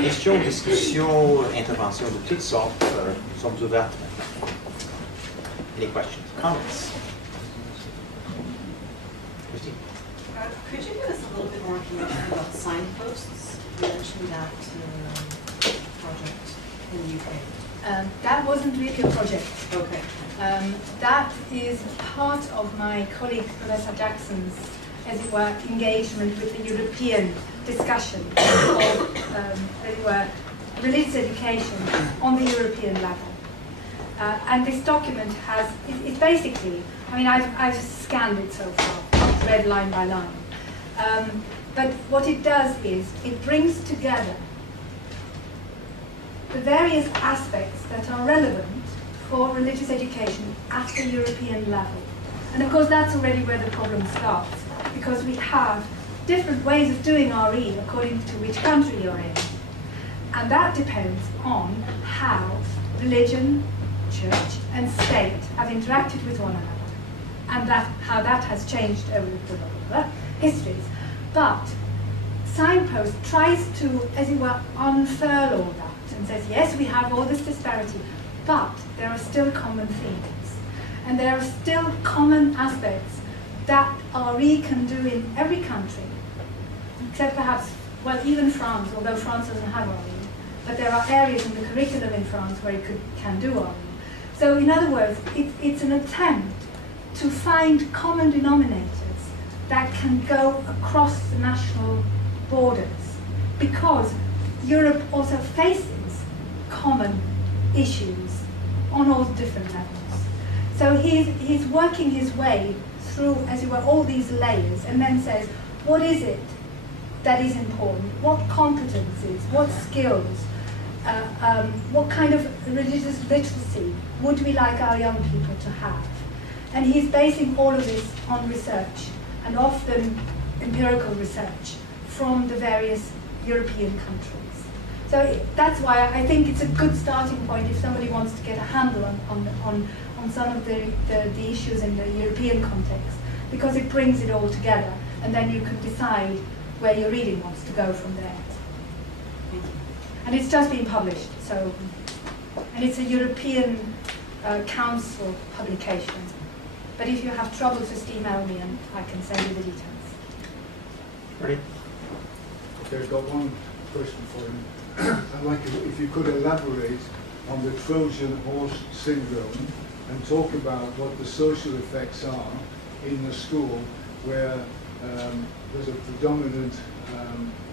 Questions, discussions, interventions de toutes sortes sont ouvertes maintenant. Any questions, comments? Christine? Could you give us a little bit more information about signposts? You mentioned that project in the UK. That wasn't really a project. Okay. That is part of my colleague Professor Jackson's, as it were, engagement with the European discussion of, as it were, religious education on the European level. And this document has, it's basically, I mean, I've scanned it so far, read line by line. But what it does is, it brings together the various aspects that are relevant for religious education at the European level. And of course that's already where the problem starts, because we have different ways of doing RE according to which country you're in. And that depends on how religion, church and state have interacted with one another, and how that has changed over the histories. But Signpost tries to, as it were, unfurl all that and says, yes, we have all this disparity, but there are still common themes. And there are still common aspects that RE can do in every country, except perhaps, well, even France, although France doesn't have RE, but there are areas in the curriculum in France where it can do RE. So in other words, it's an attempt to find common denominators that can go across the national borders, because Europe also faces common issues on all different levels. So he's working his way through, as it were, all these layers, and then says, what is it that is important? What competencies, what skills, what kind of religious literacy would we like our young people to have? And he's basing all of this on research, and often empirical research from the various European countries. So that's why I think it's a good starting point if somebody wants to get a handle on some of the issues in the European context, because it brings it all together, and then you can decide where your reading wants to go from there. And it's just been published, so, and it's a European Council publication. But if you have trouble, just email me and I can send you the details. Ready? Okay, I've got one question for you. I'd like if you could elaborate on the Trojan horse syndrome and talk about what the social effects are in a school where there's a predominant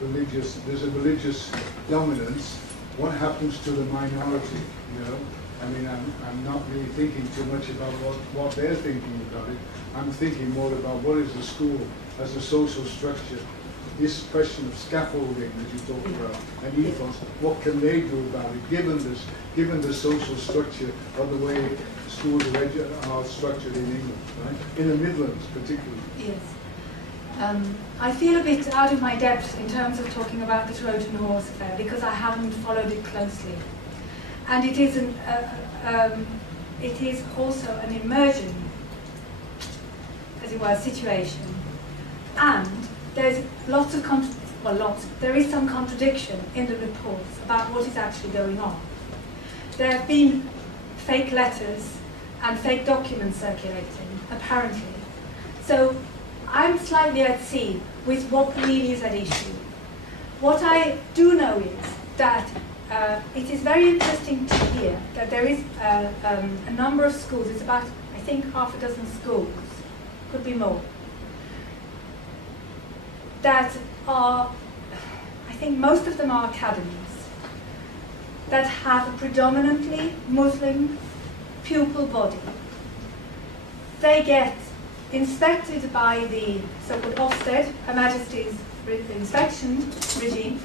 there's a religious dominance. What happens to the minority, you know? I mean, I'm not really thinking too much about what they're thinking about it. I'm thinking more about what is the school as a social structure. This question of scaffolding that you talked about, and ethos, what can they do about it, given the social structure of the way schools are structured in England, right? In the Midlands, particularly. Yes. I feel a bit out of my depth in terms of talking about the Trojan horse affair, because I haven't followed it closely. And it is it is also an emerging, as it were, situation. And there's lots of there is some contradiction in the reports about what is actually going on. There have been fake letters and fake documents circulating, apparently. So I'm slightly at sea with what really is at issue. What I do know is that it is very interesting to hear that there is a number of schools, it's about, I think, half a dozen schools, could be more, that are, I think most of them are academies, that have a predominantly Muslim pupil body. They get inspected by the so-called Ofsted, Her Majesty's inspection regime,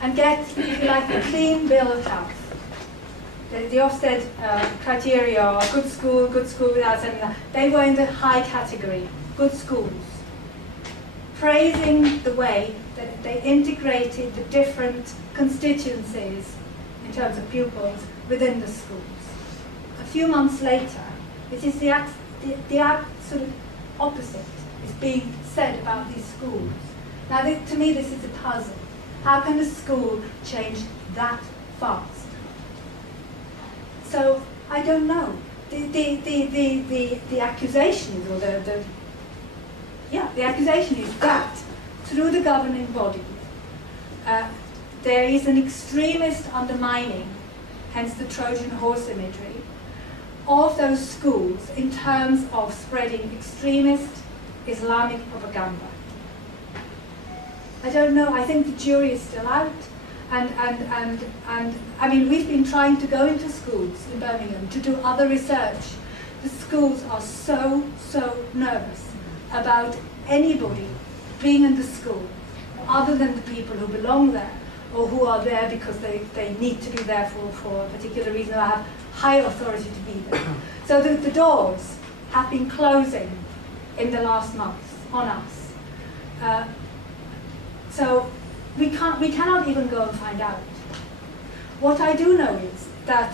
and get, if you like, a clean bill of health. The Ofsted criteria are good school without something like that. They were in the high category, good schools, praising the way that they integrated the different constituencies in terms of pupils within the schools. A few months later, it is the sort of opposite is being said about these schools. Now, to me, this is a puzzle, How can a school change that fast? So I don't know. The accusation is, or the accusation is that through the governing body, there is an extremist undermining, hence the Trojan horse imagery, of those schools in terms of spreading extremist Islamic propaganda. I don't know, I think the jury is still out. And I mean, we've been trying to go into schools in Birmingham to do other research. The schools are so nervous about anybody being in the school other than the people who belong there or who are there because they need to be there for a particular reason or have high authority to be there. So the doors have been closing in the last months on us. So we cannot even go and find out. What I do know is that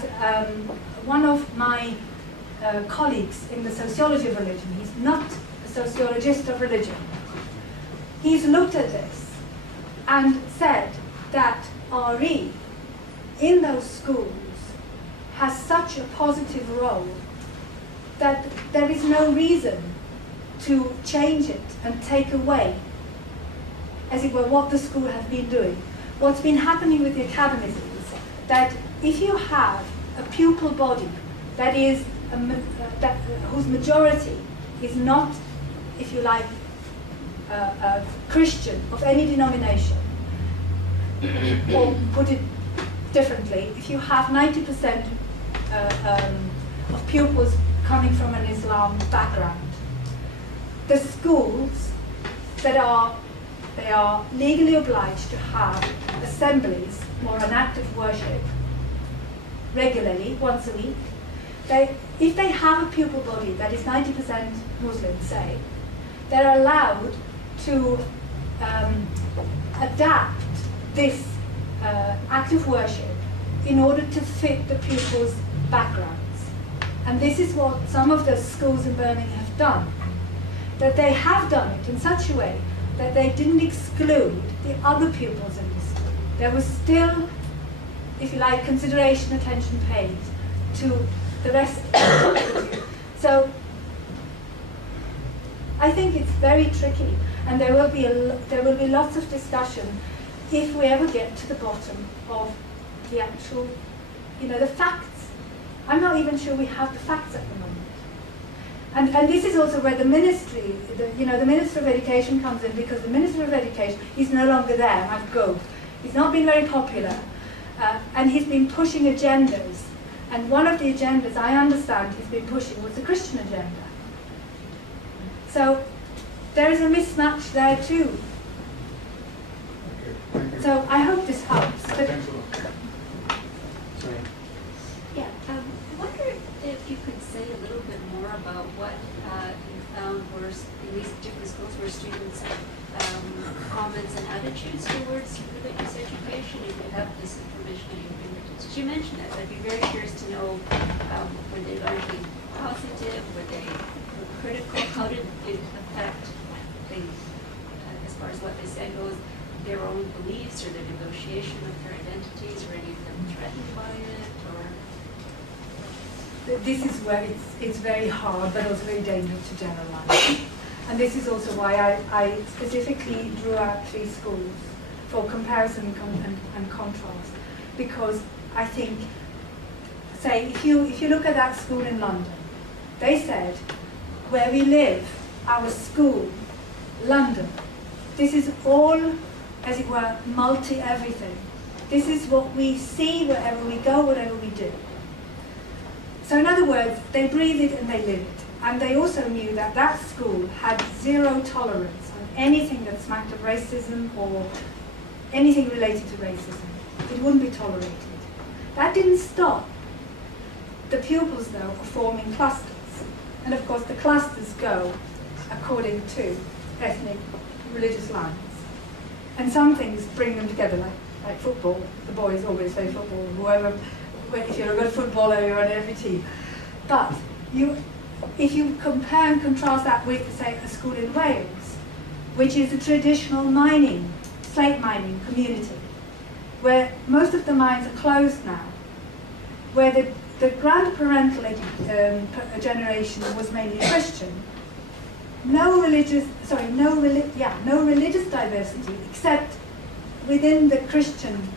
one of my colleagues in the sociology of religion, he's not a sociologist of religion, he's looked at this and said that RE in those schools has such a positive role that there is no reason to change it and take away, as it were, what the school has been doing. What's been happening with the academies is that if you have a pupil body that is whose majority is not, if you like, a Christian of any denomination, or put it differently, if you have 90% of pupils coming from an Islam background, the schools they are legally obliged to have assemblies or an act of worship regularly, once a week. If they have a pupil body that is 90% Muslim, say, they're allowed to adapt this act of worship in order to fit the pupils' backgrounds. And this is what some of the schools in Birmingham have done. That they have done it in such a way that they didn't exclude the other pupils in the school. There was still, if you like, consideration, attention paid to the rest of the community. So I think it's very tricky, and there will be lots of discussion if we ever get to the bottom of the actual, the facts. I'm not even sure we have the facts at the moment. And this is also where the ministry, the Minister of Education comes in, because the Minister of Education is no longer there, Matt Gove. He's not been very popular, and he's been pushing agendas. And one of the agendas I understand he's been pushing was the Christian agenda. So there is a mismatch there too. Okay, thank you. So I hope this helps. But Thanks a lot. Sorry. Yeah, I wonder if you could say a little bit more about what you found were, in these different schools, where students' comments and attitudes towards religious education, if you have this information at your fingertips. You mentioned it, I'd be very curious to know, were they largely positive, were they critical, how did it affect things, as far as what they said goes, their own beliefs or their negotiation of their identities, were any of them threatened by it, or? this is where it's very hard, but also very dangerous to generalize. And this is also why I specifically drew out 3 schools for comparison and contrast, because I think, say, if you look at that school in London, they said, where we live, our school, London, this is all, as it were, multi-everything. This is what we see wherever we go, whatever we do. So in other words, they breathe it and they live it. And they also knew that that school had 0 tolerance on anything that smacked of racism or anything related to racism. It wouldn't be tolerated. That didn't stop the pupils, though, of forming clusters. And of course, the clusters go according to ethnic, religious lines. And some things bring them together, like football. The boys always play football. Whoever, if you're a good footballer, you're on every team. But if you compare and contrast that with, say, a school in Wales, which is a traditional mining slate mining community, where most of the mines are closed now, where the grandparental generation was mainly Christian. No religious diversity except within the Christian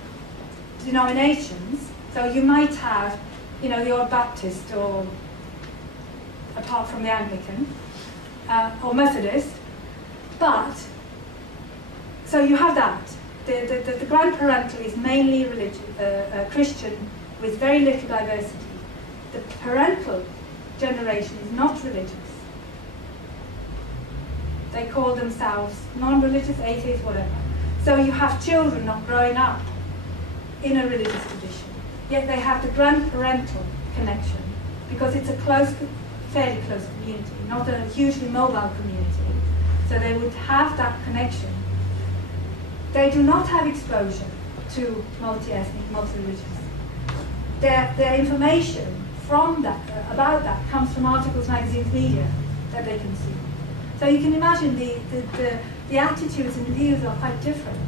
denominations. So you might have, your Baptist, or apart from the Anglican, or Methodist, but so you have that. The grandparental is mainly Christian with very little diversity. The parental generation is not religious. They call themselves non-religious, atheists, whatever. So you have children not growing up in a religious tradition, yet they have the grandparental connection because it's a fairly close community, not a hugely mobile community. So they would have that connection. They do not have exposure to multi-ethnic, multi-religious. Their information from that, about that, comes from articles, magazines, media that they consume. So you can imagine the attitudes and views are quite different.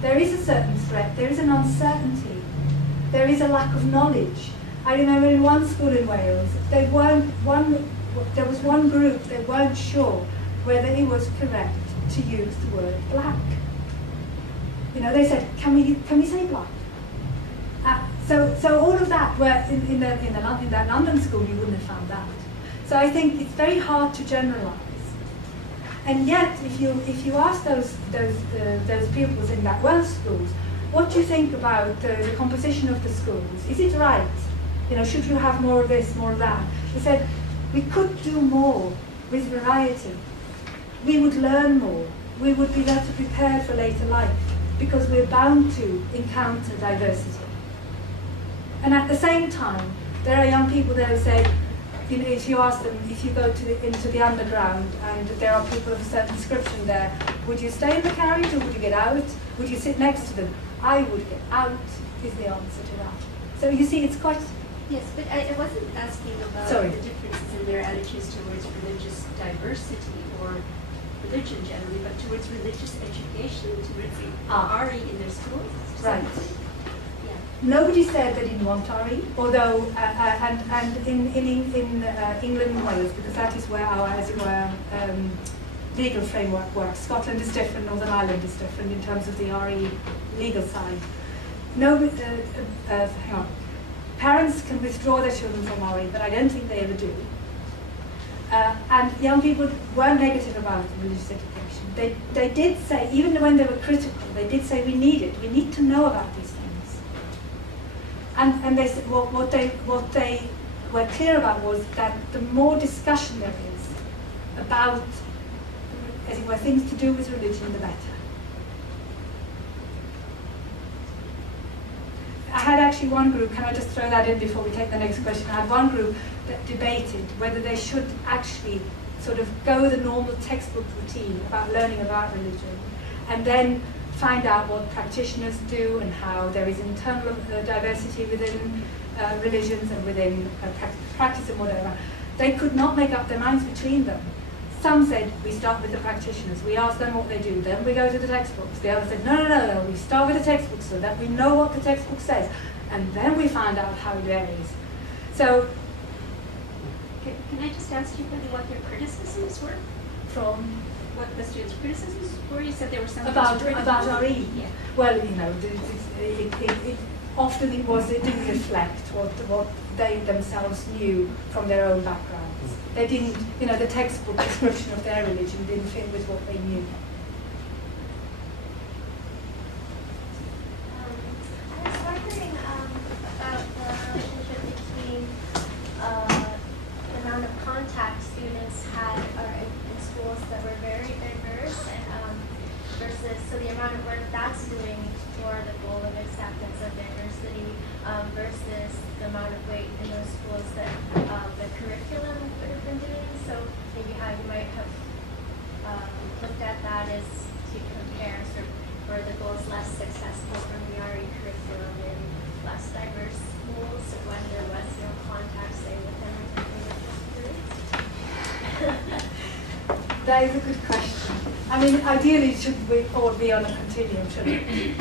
There is a certain threat, there is an uncertainty, there is a lack of knowledge. I remember in one school in Wales, there was one group, they weren't sure whether it was correct to use the word black. They said, can we say black? So all of that, where in that London school you wouldn't have found that. So I think it's very hard to generalise. And yet, if you ask those pupils in that Welsh schools, what do you think about the composition of the schools? Is it right? Should you have more of this, more of that? They said, we could do more with variety. We would learn more. We would be better prepared for later life because we're bound to encounter diversity. And at the same time, there are young people there who say, if you ask them, if you go into the underground and there are people of a certain description there, would you stay in the carriage or would you get out? Would you sit next to them? I would get out, is the answer to that. So you see, it's quite... Yes, but I wasn't asking about the differences in their attitudes towards religious diversity or religion generally, but towards religious education, towards RE in their schools. Right. Yeah. Nobody said they didn't want RE, although, and in England and Wales, because that is where our, as it were, legal framework works. Scotland is different, Northern Ireland is different in terms of the RE legal side. Hang on. Parents can withdraw their children from RE, but I don't think they ever do. And young people were negative about religious education. They did say, even when they were critical, they did say we need it. We need to know about these things. And they said, well, what they were clear about was that the more discussion there is about, as it were, things to do with religion, the better. I had actually one group, can I just throw that in before we take the next question? I had one group that debated whether they should actually sort of go the normal textbook routine about learning about religion and then find out what practitioners do and how there is internal diversity within religions and within practice and whatever. They could not make up their minds between them. Some said, we start with the practitioners, we ask them what they do, then we go to the textbooks. The other said, no, we start with the textbooks so that we know what the textbook says, and then we find out how it varies. So, can I just ask you what their criticisms were? From? What the students' criticisms were? You said there were some about RE. Yeah. Well, often it didn't reflect what they themselves knew from their own backgrounds. They didn't, the textbook description of their religion didn't fit with what they knew. I was wondering about the relationship between the amount of contact students had in schools that were very diverse versus the amount of work that's doing for the goal of acceptance of diversity versus the amount of weight in those schools that the curriculum would have been doing. So maybe how you might have looked at that is to compare where the goal is less successful from the RE curriculum in less diverse schools when there was no contact, say, within religious groups. That is a good question. I I mean, ideally, should we all be on a continuum, shouldn't it?